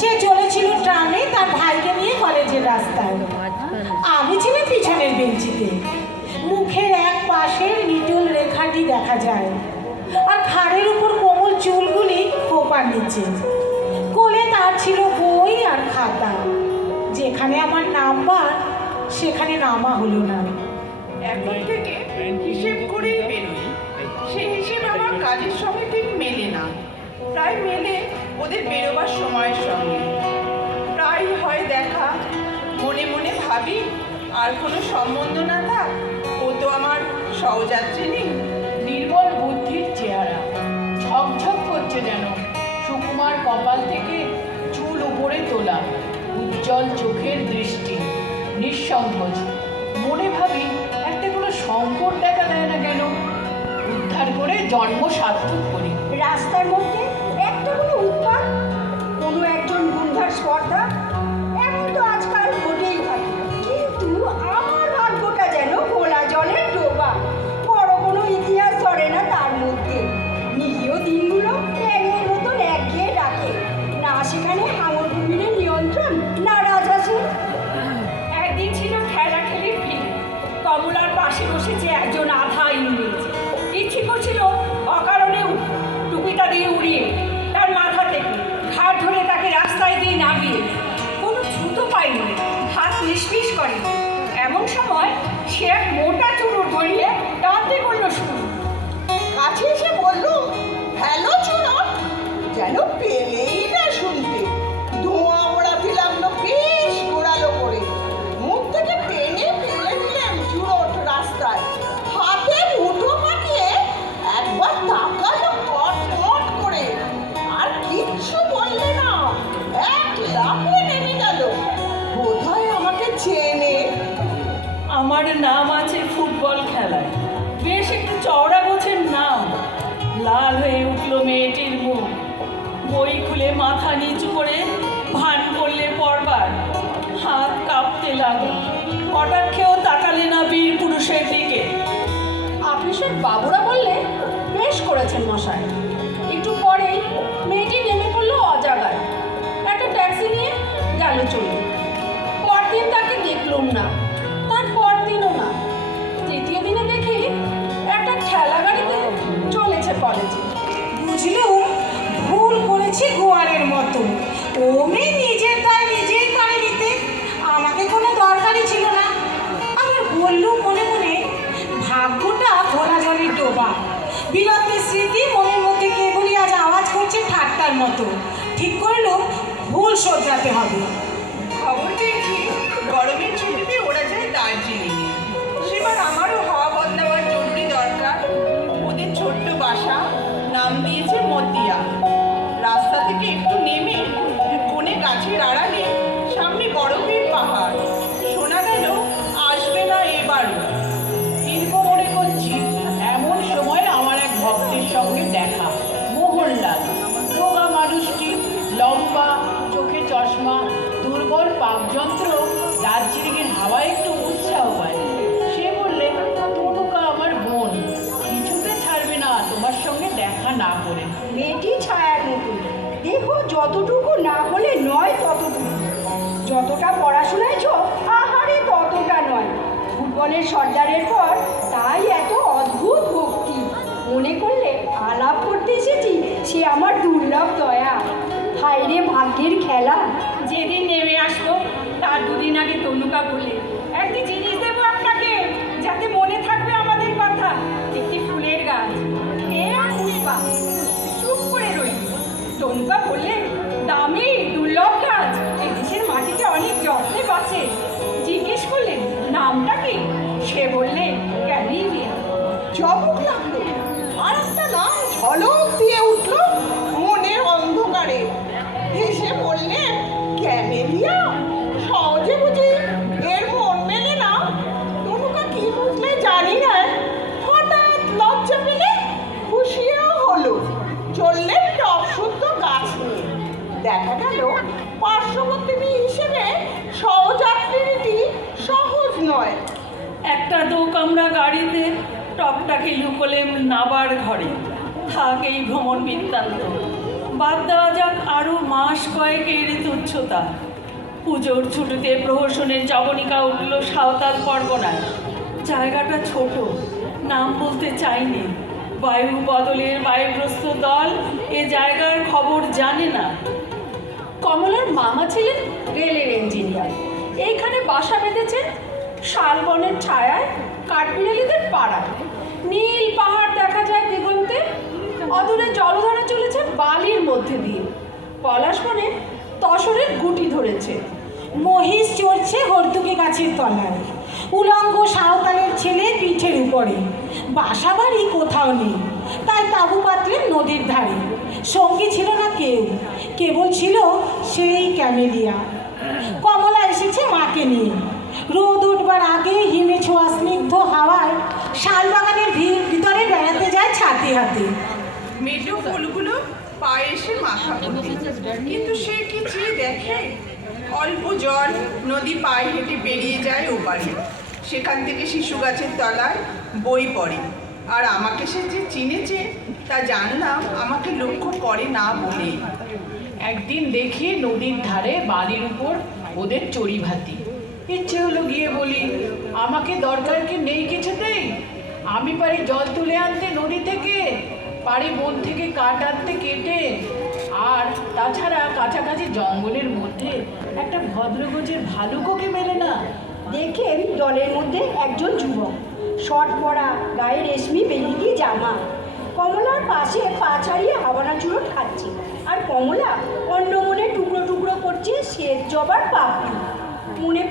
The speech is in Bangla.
সে চলেছিল ট্রামে তার ভাইকে নিয়ে কলেজের রাস্তায়। আমি ছিলাম পিছনের বেঞ্চিতে। মুখের এক পাশের নিটল রেখাটি দেখা যায়, আর ঘাড়ের উপর কোমল চুলগুলি খোপার নিচে। কোলে তার ছিল বই আর খাতা। যেখানে আমার নাম্বার সেখানে নামা হলো না। এখন থেকে হিসেব করেই বেরোই। সেই হিসেব আমার কাজের সঙ্গে ঠিক মেলে না, প্রায় মেলে ওদের বেরোবার সময়ের সঙ্গে। প্রায় হয় দেখা, মনে মনে ভাবি আর কোনো সম্বন্ধ না থাক, ও তো আমার সহযাত্রী নেই। নির্মল বুদ্ধির চেহারা, ঝকঝক করছে যেন সুকুমার কপাল থেকে চুল উপরে তোলা, উজ্জ্বল চোখের দৃষ্টি, নিঃসংকোচ। মনে ভাবি একটা কোনো সংকট দেখা দেয় না কেন, উদ্ধার করে জন্ম সার্থক করি। রাস্তার মধ্যে একটা কোনো উৎপাত, কোনো একজন গুন্ডার স্পর্ধা, এমন তো আজকাল ঘটেই থাকে। কিন্তু আমার ভাগ্যটা যেন খোলা জলের ডোবা, বড় কোনো ইতিহাস ধরে না তার মধ্যে। নিরীহ দিনগুলো ব্যাঙের মতন একঘেয়ে ডাকে, না সেখানে হাঙর কুমিরের নিয়ন্ত্রণ, না রাজহাঁসের। একদিন ছিল ঠেলাঠেলির ভিড়। কমলার পাশে বসেছে একজন আধা ইংরেজ। ইচ্ছে করছিল অকারণে টুপিটা দিয়ে উড়িয়ে তার মাথা থেকে ঘাট ধরে তাকে রাস্তায় দিয়ে নামিয়ে। কোনো ছুতো পায়নি, হাত নিষ্পিস করে। এমন সময় সে এক মোটা চুরুট ধরিয়ে টানতে করলো শুরু। কাছে এসে বললো, হ্যালো চুনট, যেন পেলেই না শুনতে। ধোঁয়া ওড়াতে লাগলো বেশ গোড়ালো করে। মুখ থেকে টেনে ফেলে দিলেন চুনট রাস্তায়। হাতে মুঠো পাঠিয়ে একবার তাকালো কটমট করে, আর কিচ্ছু বললে না, এক লাফে নেমে গেল। বোধহয় আমাকে চেনে। আমার নাম আছে ফুটবল খেলায়, বেশ একটু চওড়া গোছের নাম। লাল হয়ে উঠল মেয়েটির মুখ। বই খুলে মাথা নিচু করে ভান করলে পড়বার, হাত কাঁপতে লাগলো। কটাক্ষেও তাকালে না বীর পুরুষের দিকে। অফিসের বাবুরা বললে, বেশ করেছেন মশাই। একটু পরেই মেয়েটি নেমে পড়লো অজাগায়। একটা ট্যাক্সি নিয়ে গেল চলে। পরদিন তাকে দেখলুম না, তার পরদিনও না। তৃতীয় দিনে দেখি একটা ঠেলা গাড়িতে চলেছে কলেজে। বুঝলুম ভুল করেছি গোয়ারের মতো। ও মেয়ে নিজের দায় নিজেই পারে নিতে, আমাকে কোনো দরকারই ছিল না। আবার বললুম মনে মনে, ভাগ্যটা ঘোলা জলের ডোবা। বীরত্বের স্মৃতি মনের মধ্যে কেবলই আজ আওয়াজ করছে ঠাট্টার মতো। ঠিক করলুম ভুল শোধরাতে হবে। খবর পেয়েছি গরমের ছুটিতে ওরা যায় দার্জিলিংয়ে। সেবার আমারও হাওয়া বদলাবার জরুরি দরকার। ওদের ছোট্ট বাসা, নাম দিয়েছে মতিয়া। রাস্তা থেকে একটু নেমে কোণে গাছের আড়ালে সামনে বরফের পাহাড়। শোনা গেল আসবে না এবারও। দীর্ঘ মনে করছি এমন সময় আমার এক ভক্তের সঙ্গে দেখা। মোহনলাল, রোগা মানুষটি, লম্বা, চোখে চশমা, দুর্বল পাকযন্ত্র। দার্জিলিংয়ের হাওয়া একটু উৎসাহ পায়। সে বললে, তনুকা আমার বোন, কিছুতে ছাড়বে না তোমার সঙ্গে দেখা না করে। মেয়েটি ছায়ার মতো, দেখো যতটুকু না হলে নয় ততটুকু। যতটা পড়াশোনায় ঝোঁক, আহারে ততটা নয়। ফুটবলের সর্দারের পর তাই এত অদ্ভুত ভক্তি। মনে করলে আলাপ করতে এসেছি, সে আমার দুর্লভ দয়া। হায় রে ভাগ্যের খেলা। যেদিন নেমে আসবো তার দুদিন আগে তনুকা বলে, একটি জিনিস দেবো আপনাকে, যাতে মনে থাকবে আমাদের কথা। একটি ফুলের গাছ। এ আর পুষ্পা চুপ করে রইল। তনুকা বললে, দামি দুর্লভ গাছ, এই দেশের মাটিতে অনেক যত্নে বাঁচে। জিজ্ঞেস করলেন নামটা কি? সে বললে, ক্যারিবিয়া। চমক লাগলো, আর একটা নাম ঝলক দিয়ে উঠল মনের অন্ধকারে। হেসে বললে, ক্যামেলিয়া। সহজে বুঝি এর মন মেলে না। তনুকা কি বুঝলে জানি না, হঠাৎ লজ্জা পেলে, খুশিও হলো। চললেন টক শুদ্ধ গাছ নিয়ে। দেখা গেল পার্শ্ববর্তী হিসেবে সহযাত্রীটি সহজ নয়। একটা দোক আমরা গাড়িতে, টকটাকে লুকোলেম নাবার ঘরে। থাক এই ভ্রমণ বৃত্তান্ত। বাদ দেওয়া যাক আরও মাস কয়েকের তুচ্ছতা। পুজোর ছুটিতে প্রহসনের জবনিকা উঠল সাঁওতাল পরগনায়। জায়গাটা ছোট, নাম বলতে চাইনি। বায়ু বদলের বায়ুগ্রস্ত দল এ জায়গার খবর জানে না। কমলার মামা ছিলেন রেলের ইঞ্জিনিয়ার। এইখানে বাসা বেঁধেছেন শালবনের ছায়ায় কাঠবিড়ালিদের পাড়ায়। নীল পাহাড় দেখা যায় দিগন্তে, অদূরে জলধারা চলেছে বালির মধ্যে দিয়ে। পলাশবনে তসরের গুটি ধরেছে। মহিষ চড়ছে হর্তুকি গাছের তলায়, উলঙ্গ সাঁওতালের ছেলে পিঠের উপরে। বাসা বাড়ি কোথাও নেই, তাই তাঁবু পাতলেন নদীর ধারে। সঙ্গী ছিল না কেউ, কেবল ছিল সেই ক্যামেলিয়া। কমলা এসেছে মাকে নিয়ে। রোদ উঠবার আগে হিমে ছোঁয়া স্নিগ্ধ হাওয়ায় শালবাগানের ভিতরে বেড়াতে যায় ছাতে হাতে। মেজো ফুলগুলো পায়ে এসে মাথা পড়ে, কিন্তু সে কি চেয়ে দেখে। অল্প জল, নদী পায়ে হেঁটে বেরিয়ে যায় ওপারে। সেখান থেকে শিশু গাছের তলায় বই পড়ে। আর আমাকে সে যে চিনেছে তা জানলাম আমাকে লক্ষ্য করে না বলে। একদিন দেখি নদীর ধারে বালির উপর ওদের চড়ি ভাতি। ইচ্ছে হলো গিয়ে বলি, আমাকে দরকার কি নেই কিছুতেই? আমি পারি জল তুলে আনতে নদী থেকে, পারি বন থেকে কাঠ আনতে কেটে। আর তাছাড়া কাছাকাছি জঙ্গলের মধ্যে একটা ভদ্রগোছের ভালুককে মেলে না। দেখেন দলের মধ্যে একজন যুবক, শর্ট পরা, গায়ে রেশমি বেলিটি জামা। কমলার পাশে পা ছাড়িয়ে হাওড়া চুরো খাচ্ছে, আর কমলা অন্য মনে টুকরো টুকরো করছে শ্বেত জবার পাপড়ি। মনে